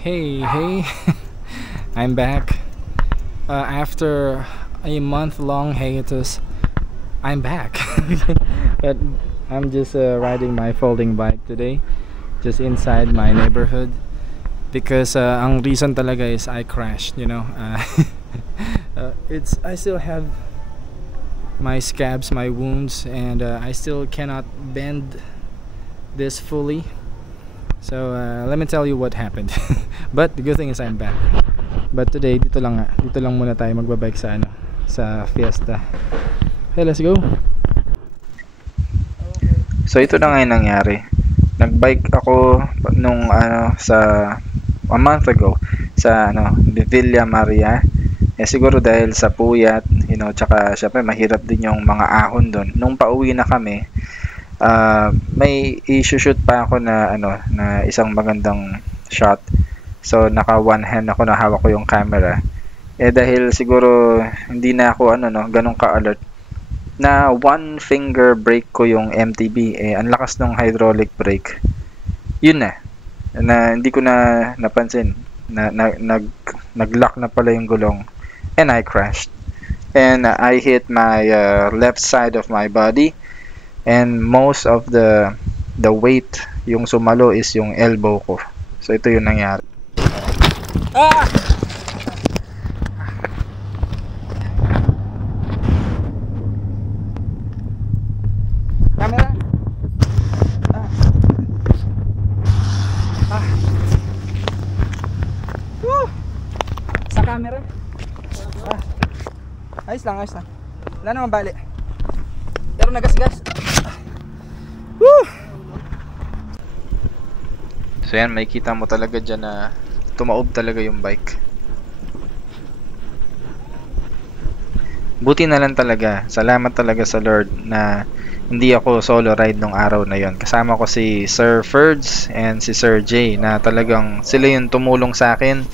Hey, I'm back. After a month-long hiatus, I'm back. But I'm just riding my folding bike today, just inside my neighborhood, because ang reason talaga is I crashed. I still have my scabs, my wounds, and I still cannot bend this fully. So let me tell you what happened. But the good thing is I'm back. But today dito lang muna tayo magbabike sa fiesta. Okay, let's go. So ito na nga yung nangyari. Nagbike ako nung sa a month ago sa Villa Maria. Siguro dahil sa puyat, tsaka syempre mahirap din yung mga ahon doon. Nung pauwi na kami, may i-shoot pa ako na isang magandang shot. So naka one hand ako, na hawak ko yung camera. Dahil siguro hindi na ako ganun ka-alert, na one finger brake ko yung MTB. Ang lakas ng hydraulic brake. Yun na hindi ko na napansin na nag-lock na pala yung gulong, and I crashed. And I hit my left side of my body. And most of the weight yung sumalo is yung elbow ko. So ito yung nangyari. Camera. Woo! Sa camera. Ayos lang. Wala naman bali. Pero nagasgas. Woo! So yan, makikita mo talaga dyan na tumaob talaga yung bike. Buti na lang talaga. Salamat talaga sa Lord na hindi ako solo ride nung araw na yon. Kasama ko si Sir Ferds and si Sir Jay, na talagang sila yung tumulong sa akin.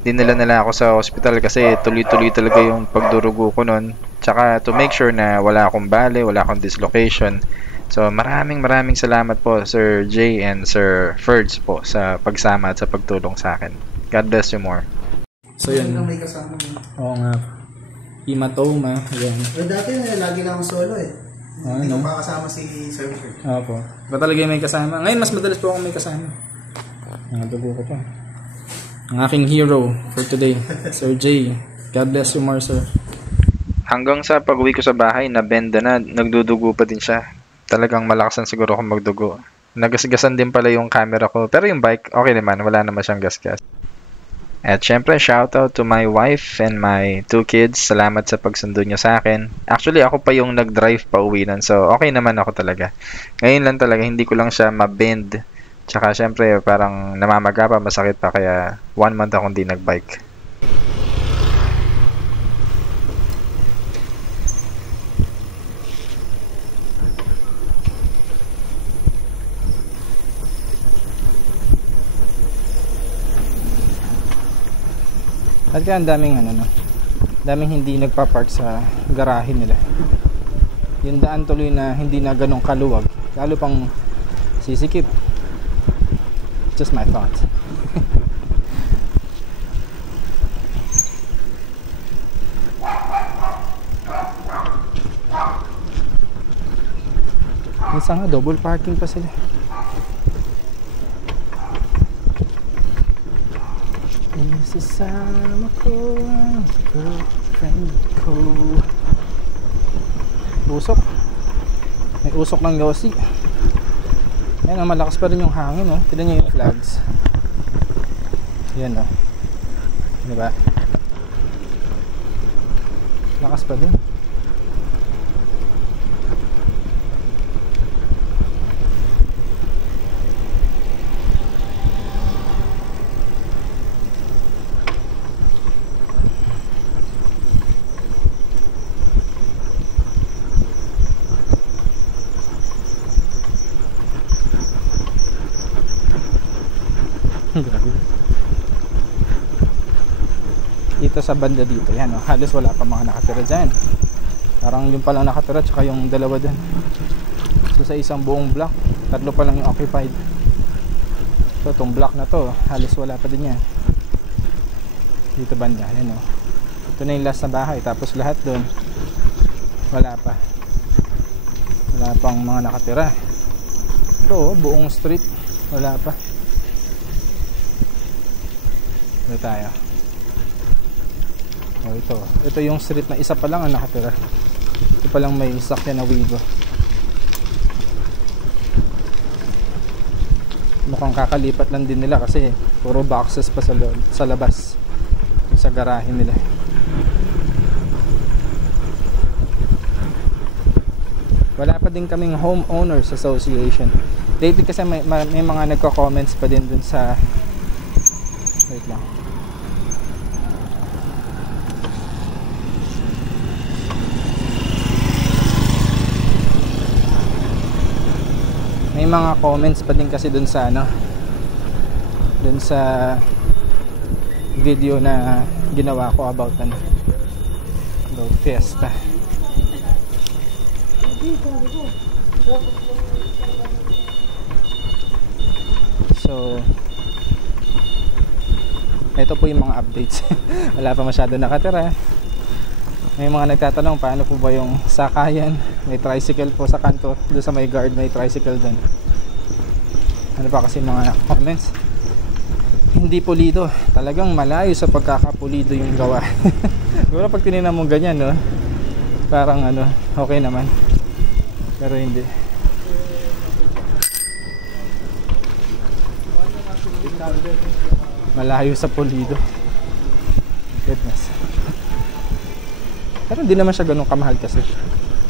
Dinala nila ako sa hospital kasi tuloy-tuloy talaga yung pagdurugo ko nun. Tsaka to make sure na wala akong bale, wala akong dislocation. So maraming salamat po Sir Jay and Sir Ferds po sa pagsama at sa pagtulong sa akin. God bless you more. So yun. May kasama mo. Oo nga. Hematoma. Yan. Pero dati lagi lang ako solo Hindi ko makasama si Sir Ferds. Opo. Ba talaga may kasama? Ngayon mas madalas po akong may kasama. Dugo ko pa. Ang aking hero for today, Sir Jay. God bless you more, sir. Hanggang sa pag-uwi ko sa bahay, nabenda na, nagdudugo pa din siya. Talagang malakasan siguro akong magdugo. Nagasgasan din pala yung camera ko. Pero yung bike, okay naman. Wala naman siyang gasgas. At syempre, shoutout to my wife and my 2 kids. Salamat sa pagsundo niyo sa akin. Actually, ako pa yung nag-drive pa uwi nun. So, okay naman ako talaga. Ngayon lang talaga, hindi ko lang siya mabend. Tsaka syempre, parang namamaga pa, masakit pa. Kaya 1 month akong di nag-bike. At kaya ang daming hindi nagpa-park sa garahe nila. Yung daan tuloy na hindi na ganong kaluwag, lalo pang sisikip. Just my thought. Minsan nga double parking pa sila. Isasama ko ang girlfriend ko. Usok. May usok ng Yossi. Ayan, malakas pa rin yung hangin, Tignan nyo yung flags. Ayan, diba? Lakas pa din. Grabe. Dito sa banda dito, yan halos wala pa mga nakatira dyan. Parang yung palang nakatira tsaka yung dalawa dyan. So sa isang buong block, 3 pa lang yung occupied. So Ito, tong block na to, halos wala pa din yan. Dito banda, yan o. Ito na yung last na bahay, tapos lahat doon wala pa. Wala pang mga nakatira. Ito, buong street wala pa. Ito tayo. Ito yung street na isa pa lang ang nakatira. Ito pa lang may sakyan na Wigo. Mukhang kakalipat lang din nila kasi puro boxes pa sa labas, sa garahe nila. Wala pa din kaming homeowners association. Lately kasi may mga nagko-comments pa din dun sa, wait lang, may mga comments pa din kasi dun sa dun sa video na ginawa ko about fiesta. So ito po yung mga updates. Wala pa masyado nakatira. May mga nagtatanong paano po ba yung sakayan. May tricycle po sa kanto, doon sa may guard may tricycle doon. Ano pa kasi mga comments, hindi pulido, talagang malayo sa pagkakapulido yung gawa. Siguro pag tinignan mo ganyan, no, parang okay naman, pero hindi. Malayo sa pulido. Goodness. Pero hindi naman siya ganun kamahal kasi,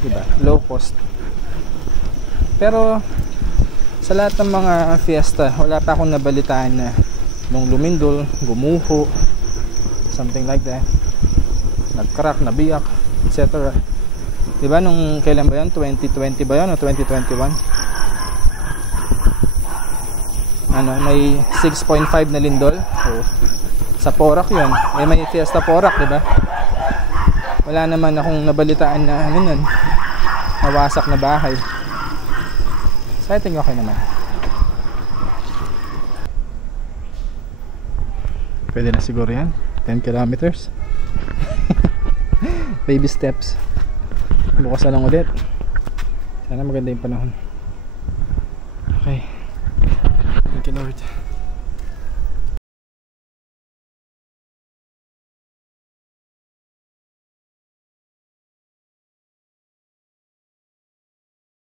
diba? Low cost. Pero sa lahat ng mga fiesta, wala pa akong nabalitaan na nung lumindol, gumuho, something like that, nag-crack, nabiyak, etc. Diba nung kailan ba yun? 2020 ba yun o 2021? May 6.5 na lindol. So, sa Porac yun. May fiesta Porac, diba? Wala naman akong nabalitaan na nawasak na bahay. So I think okay naman. Pwede na siguro yan. 10 kilometers. Baby steps. Bukas na lang ulit. Sana maganda yung panahon.